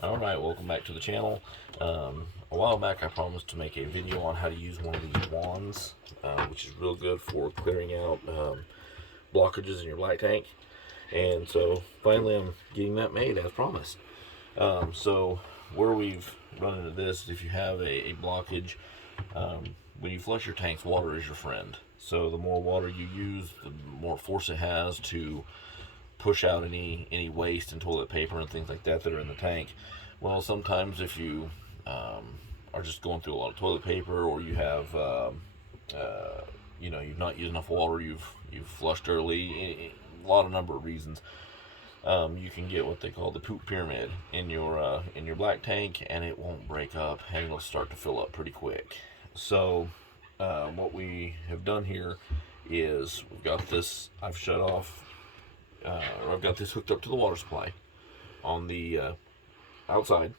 Alright, welcome back to the channel. A while back I promised to make a video on how to use one of these wands, which is real good for clearing out blockages in your black tank. And so finally I'm getting that made as promised. So where we've run into this is if you have a blockage, when you flush your tanks, water is your friend. So the more water you use, the more force it has to push out any waste and toilet paper and things like that that are in the tank. Well, sometimes if you are just going through a lot of toilet paper, or you have you've not used enough water, you've flushed early, a lot of number of reasons, you can get what they call the poop pyramid in your black tank, and it won't break up and it'll start to fill up pretty quick. So what we have done here is we've got this, I've shut off, or I've got this hooked up to the water supply on the outside,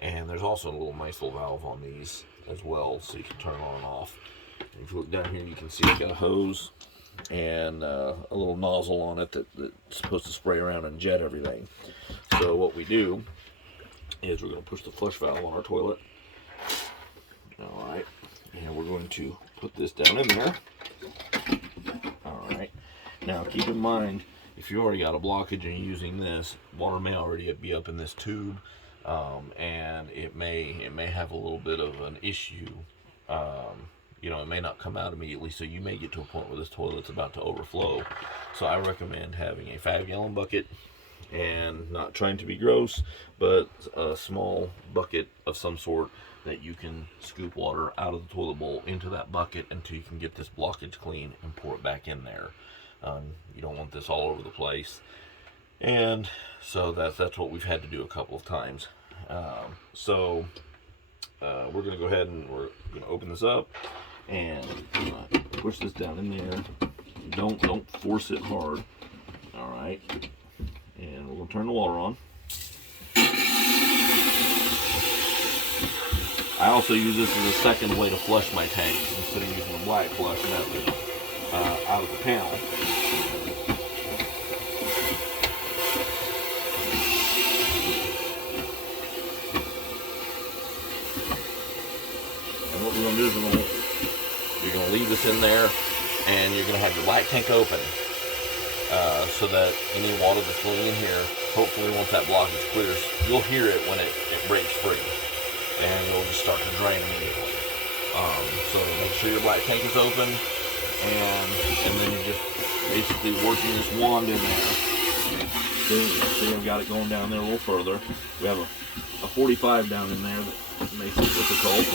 and there's also a little nice little valve on these as well, so you can turn on and off. And if you look down here, you can see it's got a hose and a little nozzle on it that's supposed to spray around and jet everything. So what we do is we're going to push the flush valve on our toilet. Alright, and we're going to put this down in there. Alright, now keep in mind, if you already got a blockage and you're using this, water may already be up in this tube, and it may have a little bit of an issue. It may not come out immediately, so you may get to a point where this toilet's about to overflow. So I recommend having a 5-gallon bucket, and not trying to be gross, but a small bucket of some sort that you can scoop water out of the toilet bowl into that bucket until you can get this blockage clean and pour it back in there. You don't want this all over the place, and so that's what we've had to do a couple of times. We're going to go ahead and we're going to open this up and push this down in there. Don't force it hard. All right, and we're going to turn the water on. I also use this as a second way to flush my tanks instead of using a black flush method out of the panel. And what we're going to do is you're going to leave this in there, and you're going to have your black tank open so that any water that's going in here, hopefully once that blockage clears, you'll hear it when it breaks free, and it'll just start to drain immediately. So make sure your black tank is open, and then you're just basically working this wand in there. See, I've got it going down there a little further. We have a 45 down in there that makes it difficult.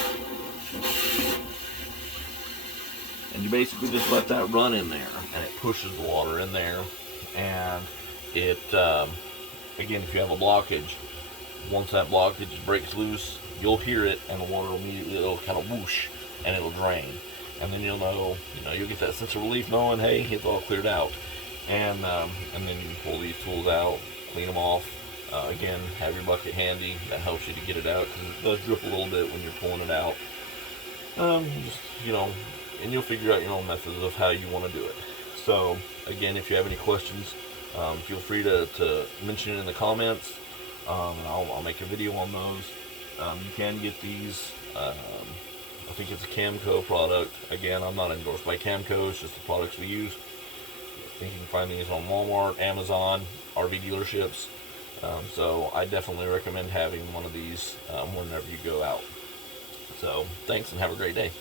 And you basically just let that run in there, and it pushes the water in there. And it, again, if you have a blockage, once that blockage breaks loose, you'll hear it, and the water immediately, it'll kind of whoosh, and it'll drain. And then you'll you'll get that sense of relief knowing, hey, it's all cleared out. And then you can pull these tools out, clean them off. Again, have your bucket handy. That helps you to get it out, because it does drip a little bit when you're pulling it out. And you'll figure out your own methods of how you want to do it. So, again, if you have any questions, feel free to mention it in the comments, and I'll make a video on those. You can get these, I think it's a Camco product. Again, I'm not endorsed by Camco, it's just the products we use. I think you can find these on Walmart, Amazon, RV dealerships. So I definitely recommend having one of these whenever you go out. So thanks, and have a great day.